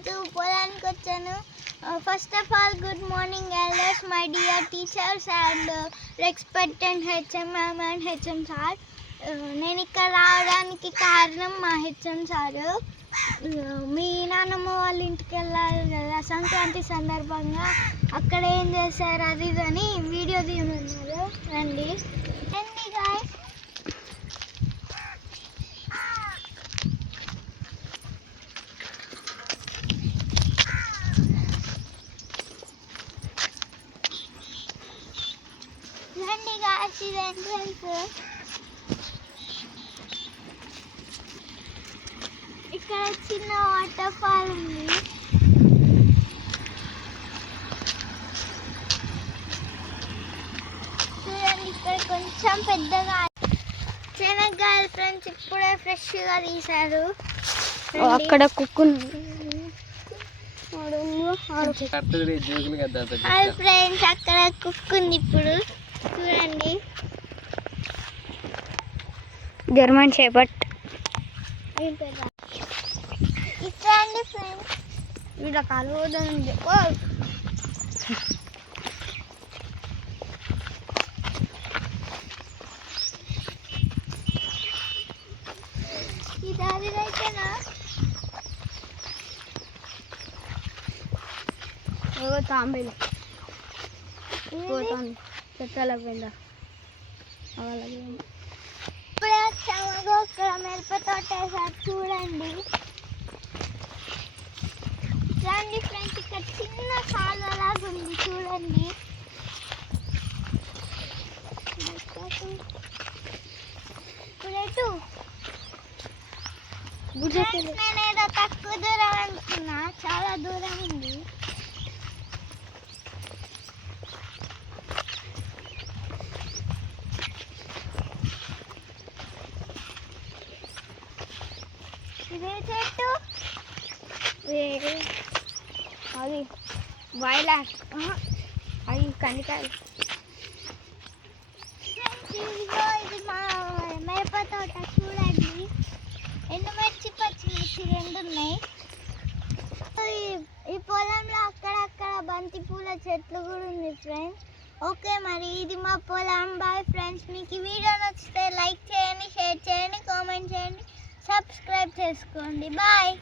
ఈరోజు పొలానికి వచ్చాను. First of all good morning elders, my dear teachers and respected HM ma'am and HM sir. నేను ఇక్కడ రావడానికి కారణం మా హెచ్ఎం సారు. మీ నాన్నమ్మ వాళ్ళ ఇంటికి వెళ్ళాలి కదా సంక్రాంతి సందర్భంగా, అక్కడ ఏం చేశారు అది అని వీడియో తీయమన్నారు. రండి రండి గాయ్స్. రండి గాయ్స్, ఇది ఎంట్రన్స్. ఇక్కడ చిన్న వాటర్ ఫాల్ ఉంది. చూడండి ఇక్కడ కొంచెం పెద్దగా శనగకాయలు ఫ్రెండ్స్ ఇప్పుడే ఫ్రెష్గా తీశారు. అక్కడ కుక్కు ఫ్రెండ్స్ అక్కడ కుక్ ఉంది. ఇప్పుడు చూడండి జర్మన్ షెపర్డ్. ఇట్లండి ఫ్రెండ్స్, వీళ్ళ కలవదని చెప్పు. ఇది అదిరైతేనా తాంబేలు పోతాను చెట్ల కింద. ఇప్పుడే వచ్చాము. ఇక్కడ మిరప తోట వేసారు చూడండి. రండి ఫ్రెండ్స్, ఇక్కడ చిన్న కాలువలాగా ఉంది చూడండి. నేనేదో తక్కువ దూరం అనుకున్నా, చాలా దూరం ఉంది. ఇదే చెట్టు, అది వైలాట్, అవి కందికాయలు. ఇది మా మిరప తోట చూడండి. ఎండుమిర్చి పచ్చిమిర్చి రెండు ఉన్నాయి. ఈ పొలంలో అక్కడక్కడ బంతి పూల చెట్లు కూడా ఉంది ఫ్రెండ్స్. ఓకే మరి ఇది మా పొలం. Boyfriends. మీకు ఈ వీడియో నచ్చితే లైక్ చేయండి, షేర్ చేయండి, కామెంట్ చేయండి, సబ్స్క్రైబ్ చేసుకోండి. బాయ్.